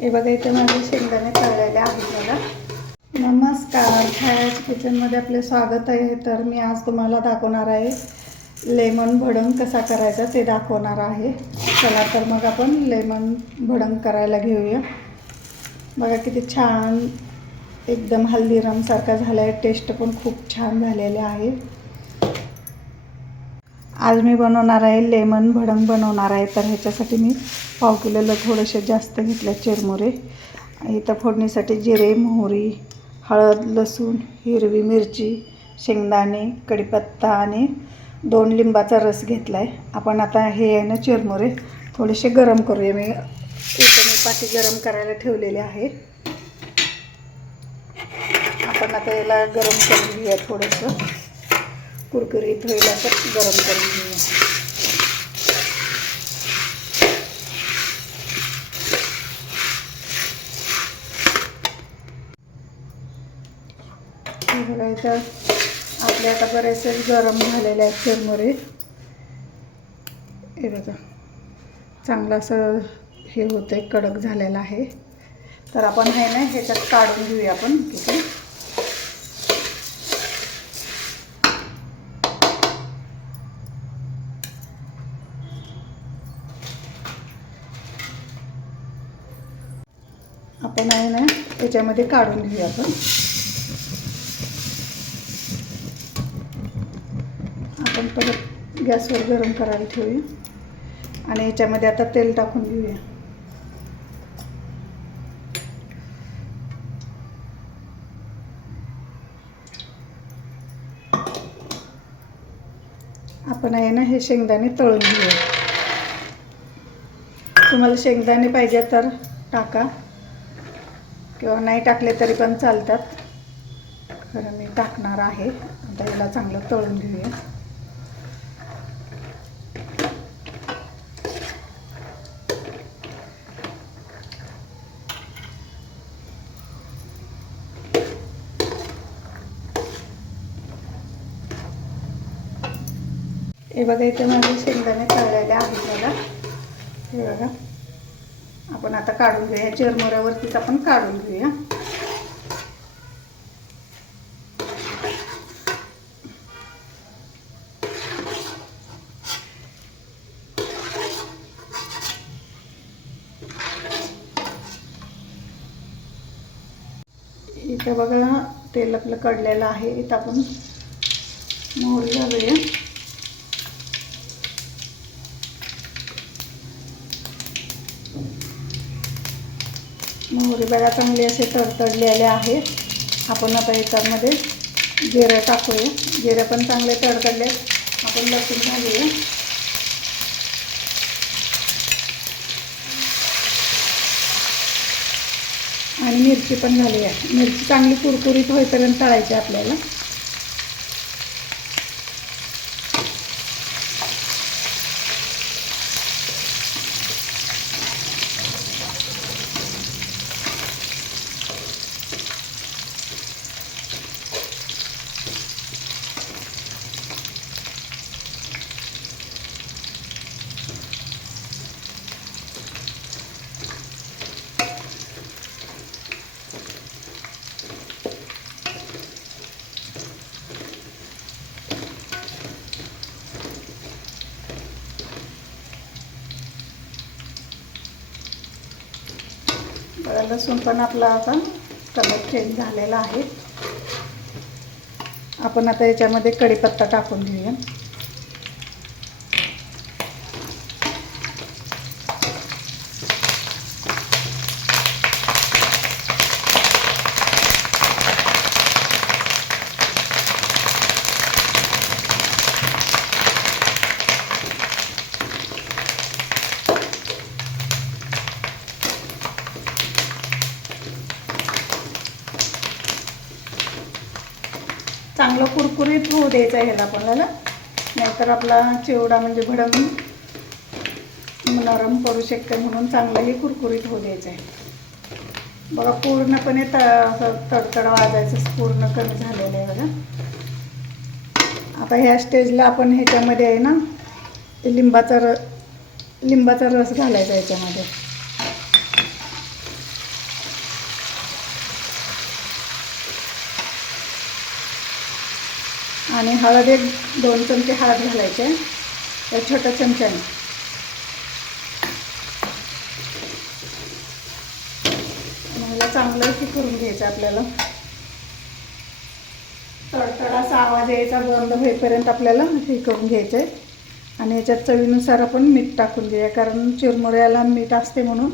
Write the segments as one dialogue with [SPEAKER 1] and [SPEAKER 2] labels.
[SPEAKER 1] हे बघा इथे माझे शेंगदाणे तळलेले आहेत बघा. नमस्कार. छायाच किचनमध्ये आपले स्वागत आहे. तर मी आज तुम्हाला दाखवणार आहे लेमन भडंग कसा करायचा ते दाखवणार आहे. चला तर मग आपण लेमन भडंग करायला घेऊया. बघा किती छान एकदम हल्दीरामसारखा झाला आहे टेस्ट पण खूप छान झालेले आहे. आज मी बनवणार आहे लेमन भडंग बनवणार आहे. तर ह्याच्यासाठी मी पाव किलोला थोडेसे जास्त घेतले चिरमुरे. इथं फोडणीसाठी जिरे मोहरी हळद लसूण हिरवी मिरची शेंगदाणे कढीपत्ता आणि दोन लिंबाचा रस घेतला आहे आपण आता हे आहे ना चिरमुरे थोडेसे गरम करूया. मी इथं मी पाठी गरम करायला ठेवलेले आहे. आपण आता याला गरम करून घेऊया थोडंसं. कुरकुरीत होईल असं गरम करून घेऊया. बघा इथं आपले आता बरेचसे गरम झालेले आहेत चिरमुरे. हे बघा चांगलं असं हे होतं आहे कडक झालेलं आहे. तर आपण हे ना ह्याच्यात काढून घेऊया आपण तिथे आपण आहे ना याच्यामध्ये काढून घेऊया आपण. आपण परत गॅसवर गरम करायला ठेवूया. आणि याच्यामध्ये आता तेल टाकून घेऊया. आपण आहे ना हे शेंगदाणे तळून घेऊया. तुम्हाला शेंगदाणे पाहिजे तर टाका. किंवा नाही टाकले तरी पण चालतात. खरं मी टाकणार आहे. आता याला चांगलं तळून घेऊया. हे बघा इथे माझे शेंगदाणे तळलेले आहेत बघा. हे बघा. आपण आता काढून घेऊया. चिरमुऱ्यावरतीच आपण काढून घेऊया. इथं बघा तेल आपलं कडलेलं आहे. इथं आपण मोहरी घालूया. मोहरी बघा चांगले असे तडतडलेले आहेत आपण आता याच्यामध्ये जिरं टाकूया. जिरं पण चांगले तडतडले. आपण लसूण घालूया. आणि मिरची पण घालूया. मिरची चांगली कुरकुरीत होईपर्यंत तळायची आपल्याला. लसूण पण आपला आता कलर चेंज झालेला आहे. आपण आता याच्यामध्ये कढीपत्ता टाकून घेऊया. चांगलं कुरकुरीत होऊ द्यायचं आहे ह्याला आपल्याला. नाहीतर आपला चिवडा म्हणजे भडंग नरम करू शकते म्हणून चांगलंही कुरकुरीत होऊ द्यायचं आहे. बघा पूर्णपणे त असं तडतड वाजायचं पूर्ण कमी झालेलं आहे बघा. आता ह्या स्टेजला आपण ह्याच्यामध्ये आहे ना लिंबाचा र लिंबाचा रस घालायचा याच्यामध्ये. आणि हळद एक दोन चमचे हळद घालायचे. त्या छोट्या चमच्याने. मला चांगलं हे करून घ्यायचं आपल्याला. तडतडाचा असा आवाज यायचा बंद होईपर्यंत आपल्याला हे करून घ्यायचं. आहे आणि याच्यात चवीनुसार आपण मीठ टाकून घेऊया कारण चिरमुऱ्याला मीठ असते म्हणून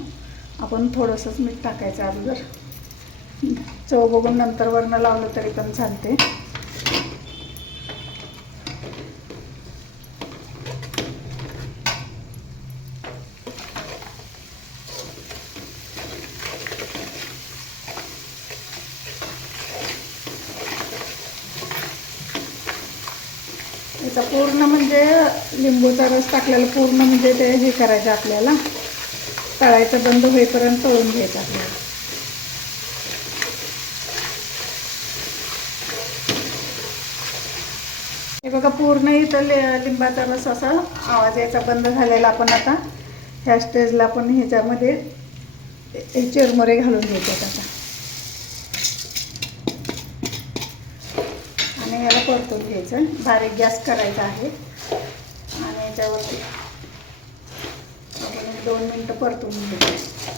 [SPEAKER 1] आपण थोडंसंच मीठ टाकायचं अगोदर. चव बघून नंतर वरनं लावलं तरी पण चालते. याचा पूर्ण म्हणजे लिंबूचा रस टाकलेला पूर्ण म्हणजे ते हे करायचं आपल्याला. तळायचं बंद होईपर्यंत तळून घ्यायचं आपल्याला. हे बघा पूर्ण इथं लि लिंबाचा रस असा आवाज यायचा बंद झालेला आपण आता. ह्या स्टेजला आपण ह्याच्यामध्ये चिरमुरे घालून घ्यायचे आता. ह्याला परतून घ्यायचं. बारीक गॅस करायचा आहे. आणि याच्यावरती आपण दोन मिनटं परतून घ्यायचं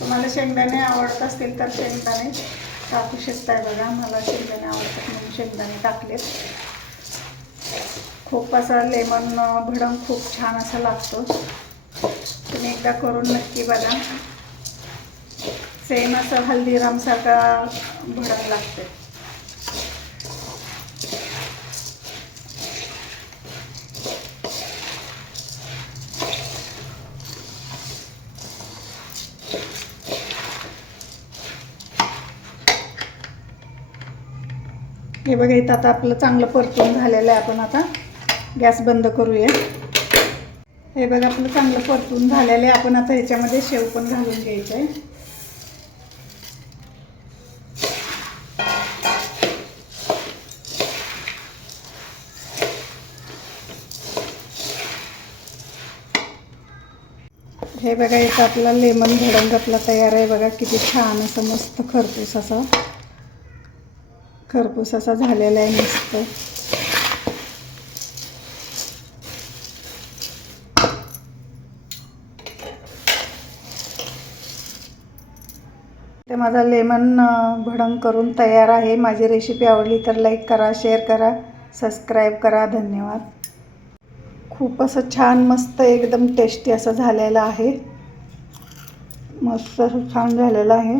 [SPEAKER 1] तुम्हाला शेंगदाणे आवडत असतील तर शेंगदाणे टाकू शकताय बघा. मला शेंगदाणे आवडतात म्हणून शेंगदाणे टाकलेत. खूप असा लेमन भडंग खूप छान असा लागतो. तुम्ही एकदा करून नक्की बघा. सेम असं हल्दीरामसारखा भडंग लागते हे बघा इथं आता आपलं चांगलं परतून झालेलं आहे आपण आता. गॅस बंद करूया. हे बघा आपलं चांगलं परतून झालेलं आहे. आपण आता ह्याच्यामध्ये शेव पण घालून घ्यायचं आहे. हे बघा इथं आपला लेमन भडंग आपला तयार आहे. बघा किती छान असं मस्त खरपूस असा. खरपूस असा झालेला आहे मस्त. माझा लेमन भडंग करून तयार आहे. माझी रेसिपी आवडली तर लाईक करा शेअर करा सबस्क्राईब करा. धन्यवाद. खूप असं छान मस्त एकदम टेस्टी असं झालेलं आहे. मस्त असं छान झालेलं आहे.